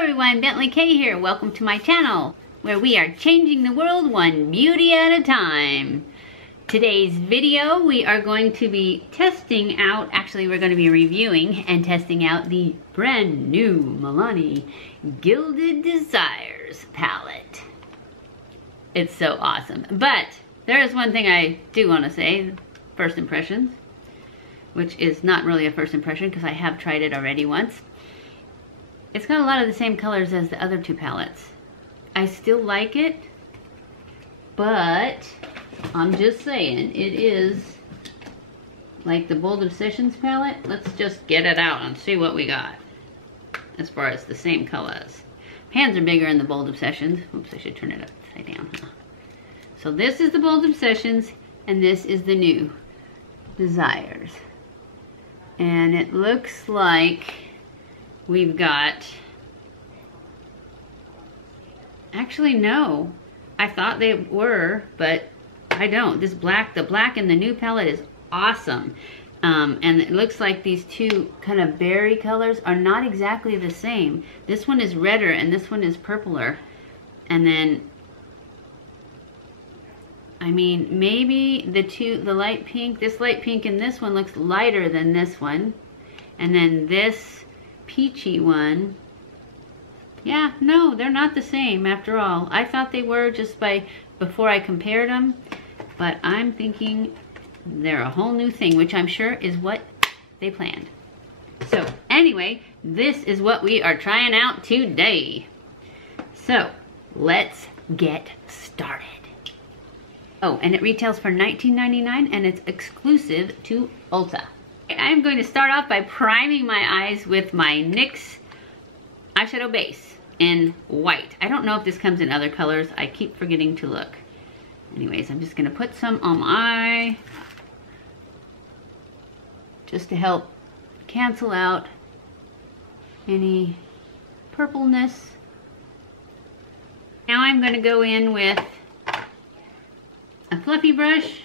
everyone, BentlyK here. Welcome to my channel, where we are changing the world one beauty at a time. Today's video, we are going to be testing out, actually we're going to be reviewing and testing out the brand new Milani Gilded Desires palette. It's so awesome. But there is one thing I do want to say, first impressions, which is not really a first impression because I have tried it already once. It's got a lot of the same colors as the other two palettes. I still like it, but I'm just saying, it is like the Bold Obsessions palette. Let's just get it out and see what we got as far as the same colors. Pans are bigger in the Bold Obsessions. Oops, I should turn it upside down. So this is the Bold Obsessions, and this is the new Desires. And it looks like we've got, actually no, I thought they were, but I don't. This black, the black in the new palette is awesome. And it looks like these two kind of berry colors are not exactly the same. This one is redder and this one is purpler. And then, I mean, maybe the light pink, this light pink and this one looks lighter than this one. And then this peachy one, yeah, no, they're not the same after all. I thought they were just before I compared them, but I'm thinking they're a whole new thing, which I'm sure is what they planned. So anyway, this is what we are trying out today. So let's get started. Oh, and it retails for $19.99 and it's exclusive to Ulta. I'm going to start off by priming my eyes with my NYX eyeshadow base in white. I don't know if this comes in other colors. I keep forgetting to look. Anyways, I'm just going to put some on my eye just to help cancel out any purpleness. Now I'm going to go in with a fluffy brush,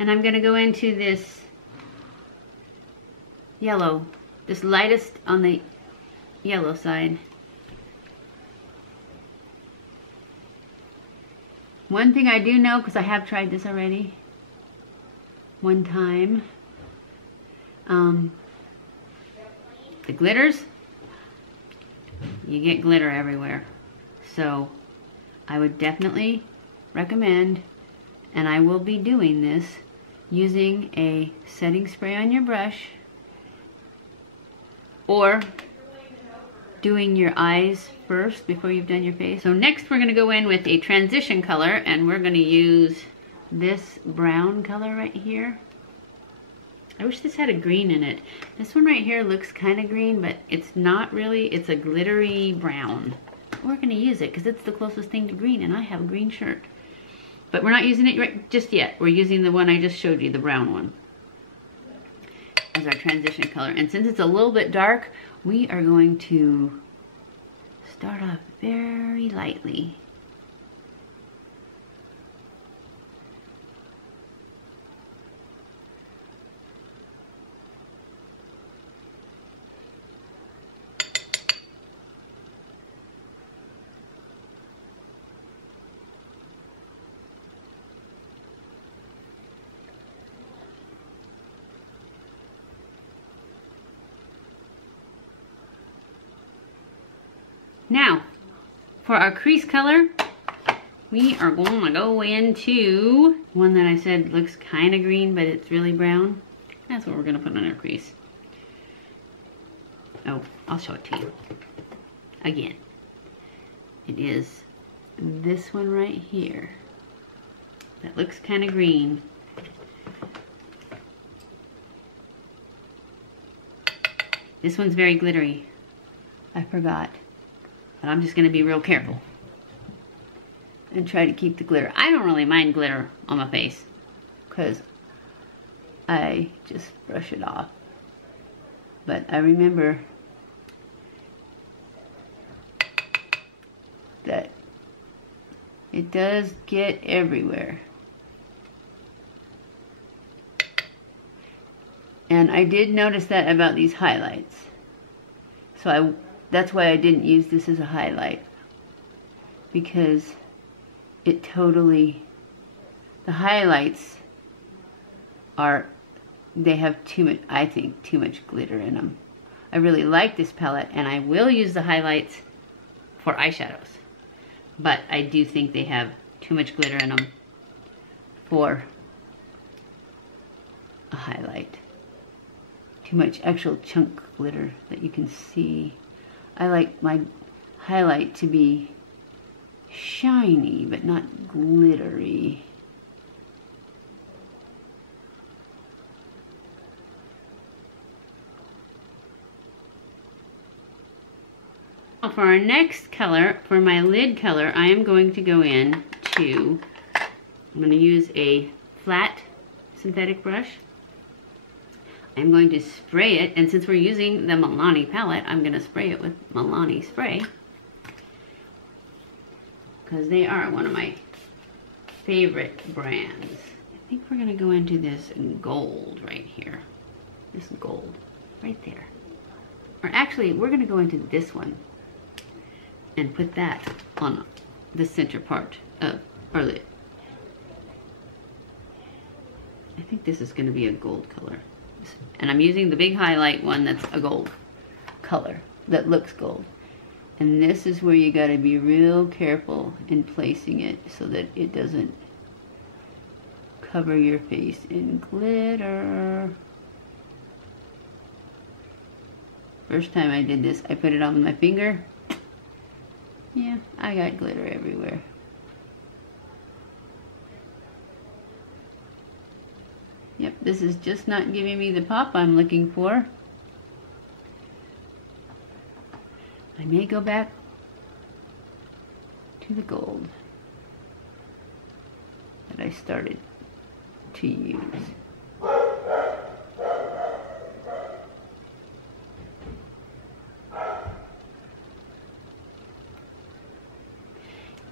and I'm going to go into this yellow, this lightest on the yellow side. One thing I do know, because I have tried this already one time, the glitters, you get glitter everywhere. So I would definitely recommend, and I will be doing this, using a setting spray on your brush, or doing your eyes first before you've done your face. So next we're gonna go in with a transition color, and we're gonna use this brown color right here. I wish this had a green in it. This one right here looks kind of green, but it's not really, it's a glittery brown. We're gonna use it because it's the closest thing to green, and I have a green shirt. But we're not using it just yet. We're using the one I just showed you, the brown one, as our transition color. And since it's a little bit dark, we are going to start off very lightly. Now, for our crease color, we are going to go into one that I said looks kind of green, but it's really brown. That's what we're going to put on our crease. Oh, I'll show it to you. Again, it is this one right here. That looks kind of green. This one's very glittery. I forgot. But I'm just going to be real careful and try to keep the glitter. I don't really mind glitter on my face because I just brush it off. But I remember that it does get everywhere. And I did notice that about these highlights. So that's why I didn't use this as a highlight, because it totally, the highlights are, they have too much, I think, too much glitter in them. I really like this palette, and I will use the highlights for eyeshadows, but I do think they have too much glitter in them for a highlight. Too much actual chunk glitter that you can see. I like my highlight to be shiny, but not glittery. For our next color, for my lid color, I am going to go in to, I'm going to use a flat synthetic brush. I'm going to spray it, and since we're using the Milani palette, I'm going to spray it with Milani spray, because they are one of my favorite brands. I think we're going to go into this gold right here. This gold right there. Or actually, we're going to go into this one and put that on the center part of our lid. I think this is going to be a gold color. And I'm using the big highlight one that's a gold color, that looks gold. And this is where you got to be real careful in placing it so that it doesn't cover your face in glitter. First time I did this, I put it on my finger. Yeah, I got glitter everywhere. Yep, this is just not giving me the pop I'm looking for. I may go back to the gold that I started to use.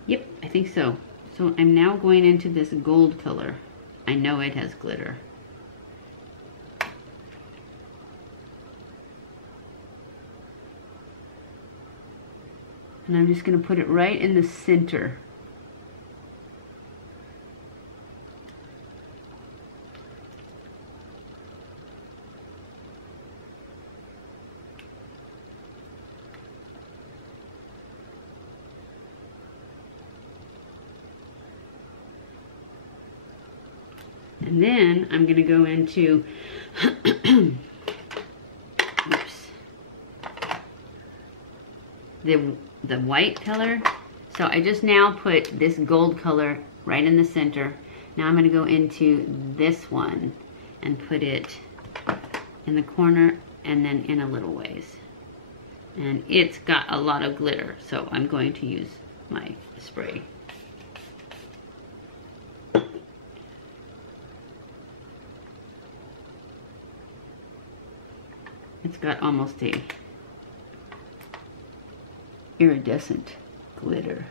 Yep, I think so. So I'm now going into this gold color. I know it has glitter. And I'm just going to put it right in the center. And then I'm going to go into the white color. So I just now put this gold color right in the center. Now I'm going to go into this one and put it in the corner and then in a little ways. And it's got a lot of glitter, so I'm going to use my spray. It's got almost a iridescent glitter.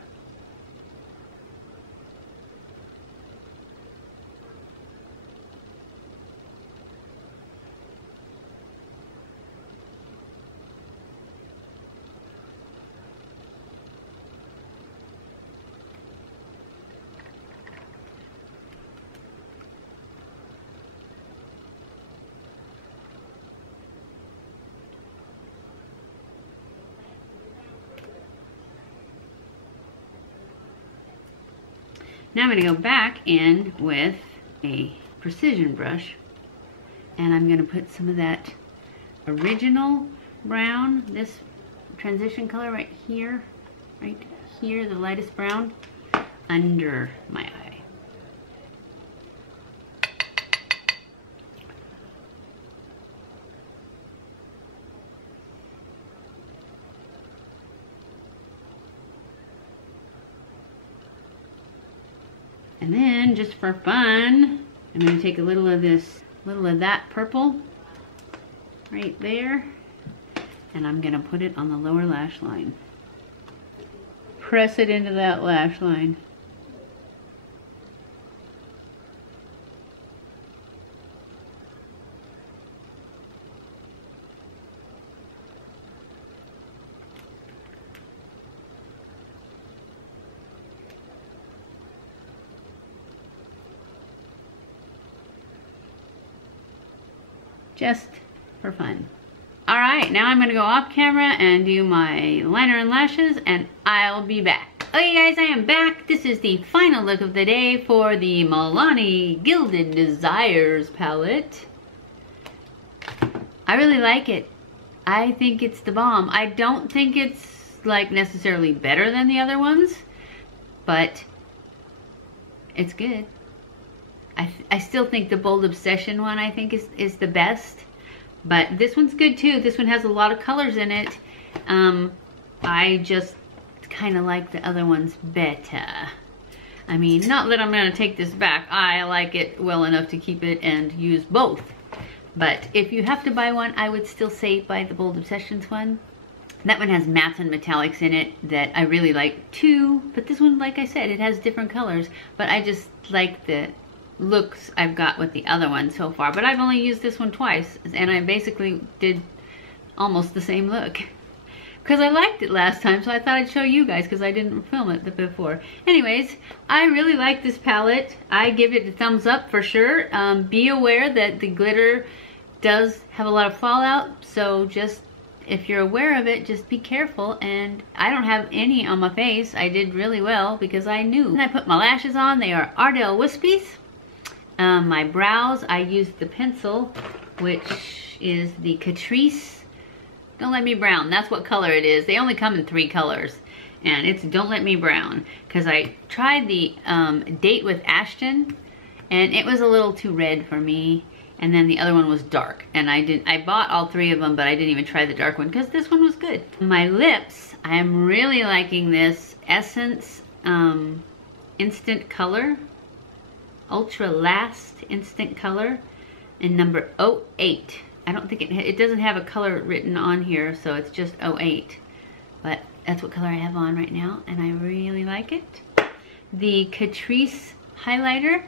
Now I'm going to go back in with a precision brush, and I'm going to put some of that original brown, this transition color right here, the lightest brown, under my eye. And then, just for fun, I'm going to take a little of that purple right there, and I'm going to put it on the lower lash line. Press it into that lash line. just for fun. All right, now I'm gonna go off camera and do my liner and lashes, and I'll be back. Okay guys, I am back. This is the final look of the day for the Milani Gilded Desires palette. I really like it. I think it's the bomb. I don't think it's like necessarily better than the other ones, but it's good. I still think the Bold Obsession one I think is the best, but this one's good too. This one has a lot of colors in it. I just kind of like the other ones better. I mean, not that I'm gonna take this back. I like it well enough to keep it and use both. But if you have to buy one, I would still say buy the Bold Obsessions one. That one has mattes and metallics in it that I really like too. But this one, like I said, it has different colors. But I just like the looks I've got with the other one so far. But I've only used this one twice, and I basically did almost the same look. Because I liked it last time, so I thought I'd show you guys because I didn't film it before. Anyways, I really like this palette. I give it a thumbs up for sure. Be aware that the glitter does have a lot of fallout, so just if you're aware of it, just be careful. And I don't have any on my face. I did really well because I knew. And I put my lashes on. They are Ardell Wispies. My brows, I used the pencil, which is the Catrice Don't Let Me Brown. That's what color it is. They only come in 3 colors, and it's Don't Let Me Brown, because I tried the Date with Ashton, and it was a little too red for me. And then the other one was dark, and I bought all 3 of them, but I didn't even try the dark one because this one was good. My lips, I am really liking this Essence Instant Color, Ultra Last Instant Color, in number 08. I don't think it doesn't have a color written on here, so it's just 08. But that's what color I have on right now, and I really like it. The Catrice highlighter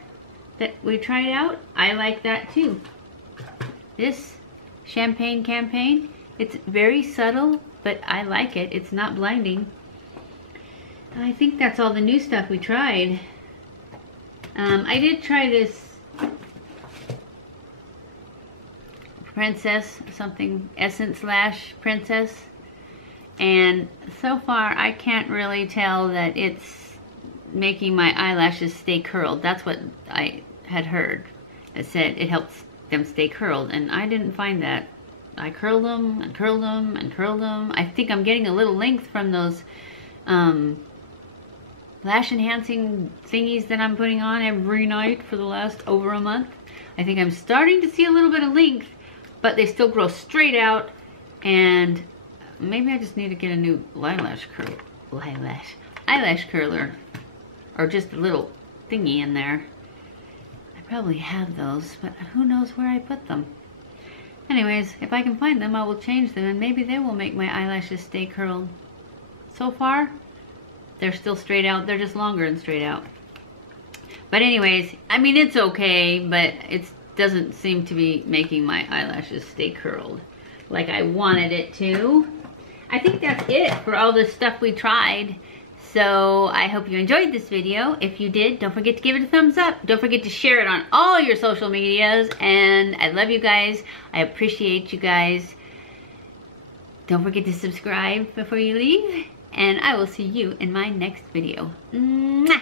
that we tried out, I like that too. This Champagne Campaign, it's very subtle, but I like it. It's not blinding. I think that's all the new stuff we tried. I did try this Princess something, Essence Lash Princess, and so far I can't really tell that it's making my eyelashes stay curled. That's what I had heard. It said it helps them stay curled, and I didn't find that. I curled them and curled them and curled them. I think I'm getting a little length from those lash enhancing thingies that I'm putting on every night for the last over a month. I think I'm starting to see a little bit of length, but they still grow straight out, and maybe I just need to get a new eyelash curler, or just a little thingy in there. I probably have those, but who knows where I put them. Anyways, if I can find them, I will change them, and maybe they will make my eyelashes stay curled. So far, they're still straight out. They're just longer and straight out. But anyways, I mean, it's okay, but it doesn't seem to be making my eyelashes stay curled like I wanted it to. I think that's it for all the stuff we tried. So I hope you enjoyed this video. If you did, don't forget to give it a thumbs up. Don't forget to share it on all your social medias. And I love you guys. I appreciate you guys. Don't forget to subscribe before you leave. And I will see you in my next video. Mwah!